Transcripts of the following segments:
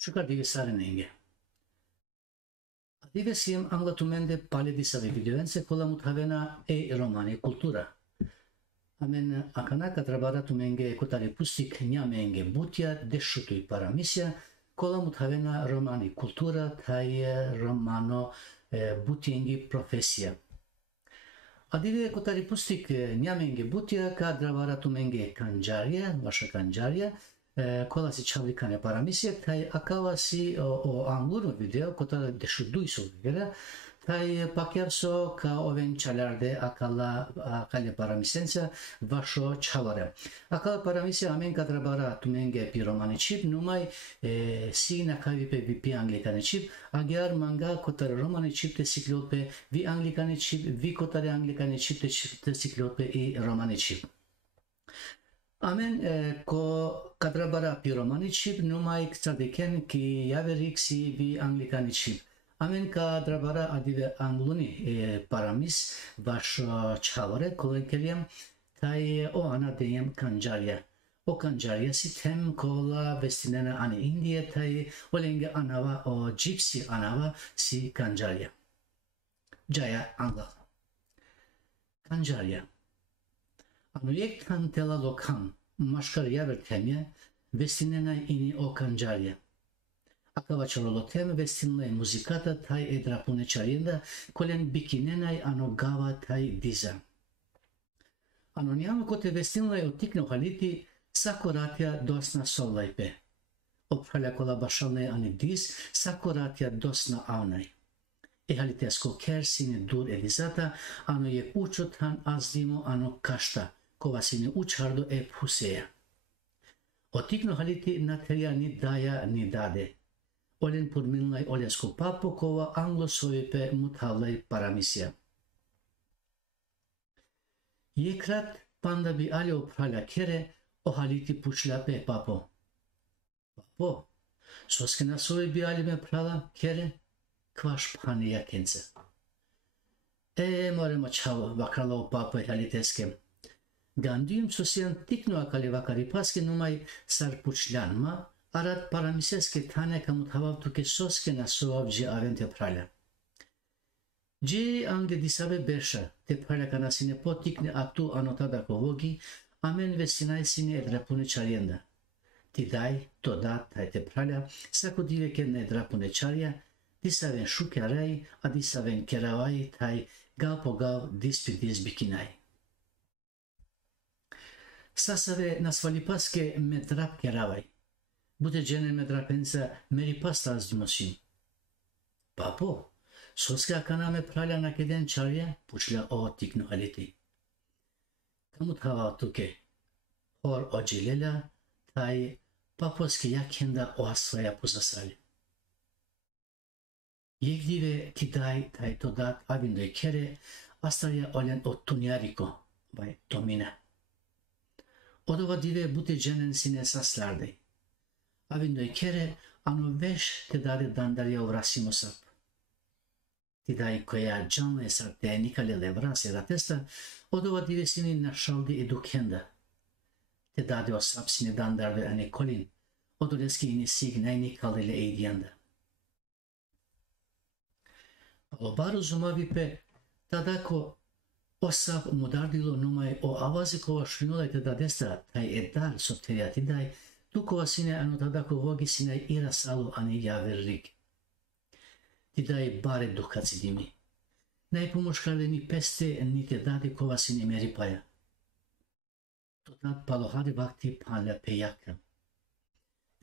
Shukar divi sarenenge. Adive sim anglatumende pale di save videoense kola muthavena e romani kultura. Amen akana katrabara tumenge kotari pustik nyamenge butia deshutui paramisia kola muthavena romani kultura thai romano butiengi profesia. Adive kotari pustik nyamenge butia katrabara tumenge kanjaria, vasha kanjaria kolasi çavlikane paramisiek tai akavasi o angluru video kotara deshudui sovigera tai pakyarso ka oven çalarde akale paramisensa vaşo çalare akala paramisia amen kadrabara tumenge piromani chip numai sina kavipe vi anglikane chip agar manga kotara romani chip te siklope vi anglikane chip vi kotara anglikane chip te siklope i romani chip. Amen ko kadrabara piromani chip numai ktsadeken ki yaveriksi vi anglikani chip. Amen kadrabara adive angluni paramis vaş çavare kolenkeliam tai o ana deyem kanjarya. O kanjarya si tem kola vestinena ani India tai olenge anava o gypsy anava si kanjarya. Jaya angla. Kanjarya. Anuyek kantela lokan maşkar yaver temye vestinena ini o kanjarya. Akava çorolo tem vestinle muzikata tai edrapune çarienda kolen bikinenay ano gava tai diza. Anoniamo kote vestinle o tikno haliti sakoratya dosna sollaype. Ophala kola başanle ani diz sakoratya dosna avnay. Ehalitesko kersine dur elizata ano yek uçotan azdimo ano kaşta. Kovasine uçardo e puseya. O tikno haliti nateria ni daya ni dade. Olen purminlay olesko papo kova anglo soyepe muthavlay paramisia. Yekrat panda bi ale oprala kere o haliti puçla pe papo. Papo, soskena soye bi ale me prala kere kvaş pane yakense. More maçava vakrala o papo haliteskem. Gandiyum sosian tikno akale vakari paske numai sar puçlanma arat paramiseske tane kamut havavtu ke soske na soavji avente prala. Je ange disabe bersha te prala kanasine potikne atu anotada kovogi amen vesinai sine edrapune çarienda. Tidai todat tai te prala sakudive ke ne edrapune çarya disaven şukerai adisaven keravai tai gav po gav dispidiz bikinai. Sasave nasvalipaske medrap keravai. Bude gene medrapensa meripasta azdimosim. Papo, soske akaname prala nakeden çarya puçla o tikno aliti. Kamut havatuke hor ojilela tai paposke yakenda o asvaya puzasali. Yegdive tidai tai todat avindoy kere astarya olen o tunyariko vai domina. Odova dive bute genen sine saslarday. Avindoy kere ano veş tedari dandarya ovrasimosap. Tidai koja canlı esarte nikale levras eratesta, odova dive sini našaldi edukenda. Tedadi osap sini dandarve ane kolin, odoleski ini signay nikalele eidiyanda. Obaru zumavipe tadako osap mudardilo numai o avazikova šlinolaj teda destra taj edar sopteriati daj tukova sine ano tadako vogi sine irasalu ani javerrik. Tidaj bare dukacidimi. Najpomoškale ni peste ni tedade kova sine meripaja. Todat palohari vakti panla pejaka.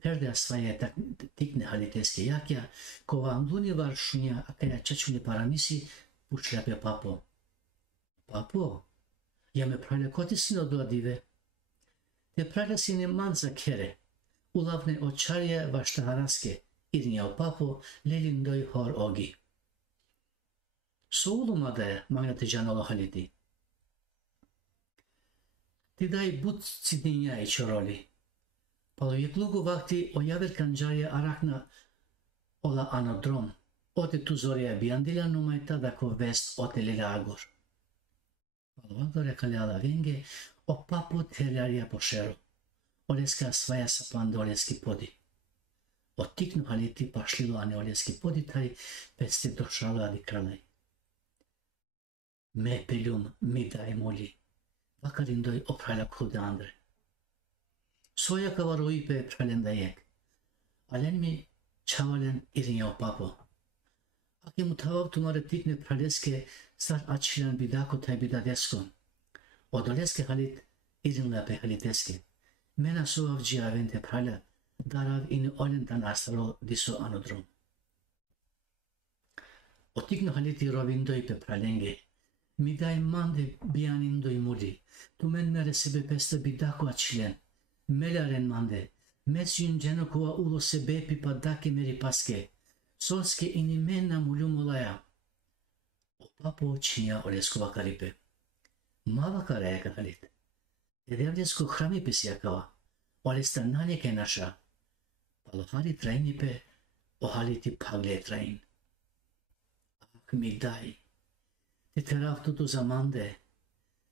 Perde asvaja tikne haliteske jakja, kova amluni var šunja akaja čačuni paramisi pučla pe papo. Papo, ja me prale koti sino doadive. Te prale sine manza kere, ulavne očarje vaštaharaske, irnja o papo, lelindoj hor ogi. Soulumada je magnate janolo haliti. Tidaj but cidinja i čoroli. Palo jeklugu vakti o javer kanjarje arakna ola anodrom, ote tuzorja biandila numai tadako vest otelele agor. Valvadore kaleala venge o papo terjaria pošero. Oleska svaja sapando oleski podi. Otiknu haliti pašlilo aneoleski poditaj, peste došalo adi kralaj. Me pelum mi daj moli, vakarindoj oprala kude andre. Soja kavaroi pe pralendajek, alen mi çavalen irin o papo. Aki mutavav tumare tikne praleske sar açilan bidako tay bidadesko. Odoleske halit irinla pe haliteske. Mena soav ciavente prala, darav ini olentan astro diso anodrom. Otikno haliti rovindoi pe pralenge, mi dai mande bianindoi muli, tu men mere sebe peste bidako açilen, melaren mande, mes yungeno kova ulo sebe pipa dake meri paske, solske ini menna mulum olaya. O papo çinya olesko vakaripe. Ma vakaraya halit. Edevlesko hrami pesiakava, olesta naneke naša. Palohari trainipe, ohaliti pagle train. Ak mi dai, te terav tutu zamande,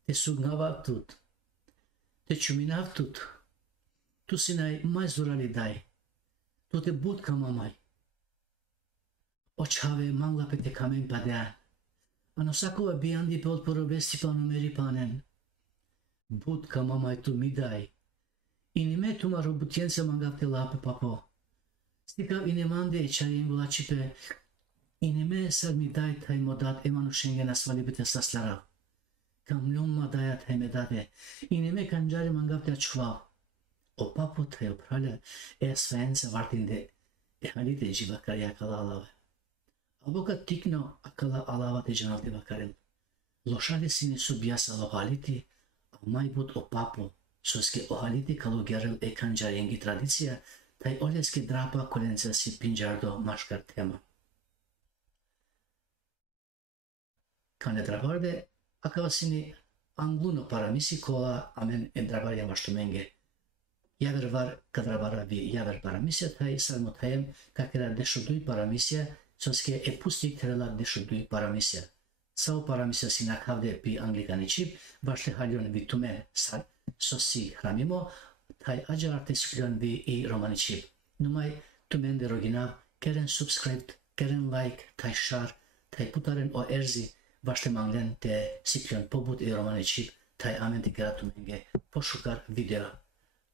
te sugnav tut, te čuminav tut, tu sinai mai zurali dai, tu te budka mamai. Očave mangla pe te kamen padea, anosakova biandi pe odporovesti pa numeri panen. Budka mamai tu mi dai, inime tu ma robutienza mangav te lape papo. Stikav inemande e čaringula čipe, inime sad mi dai taj modat emanu šengena svalibite saslarav. Kam ljum ma daja taj medade, inime kanjari mangav te čuvav. O papo taj oprale e svajense vartinde, e halite živa karja kala alave. Aboka tikno akala alava te janavte vakarel. Lošali sine su biasa lohaliti, a mai bud o papo, soske ohaliti kalu gerel e kanjarengi tradicija, taj oleske drapa kolenca si pinjardo maškar tema. Kane drabarde, akava sini angluno paramisi kola amen e drabarja maštumenge. Javer var kadrabara vi javer paramisja, taj salmo tajem kakera dešudui paramisja, soske e pustik terela dešudui paramisja. Sao paramisja sinakavde pi anglikani čip, bašte haljon vi tumen sar sosi hramimo, taj aja arte sikljon vi i romani čip. Numai tumen de roginav, keren subscribe, keren like, taj share, taj putaren o erzi, bašte manglen te sikljon pobut i romani čip, taj amen de gera tumenge pošukar video.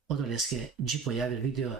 Odoleske džipo javir video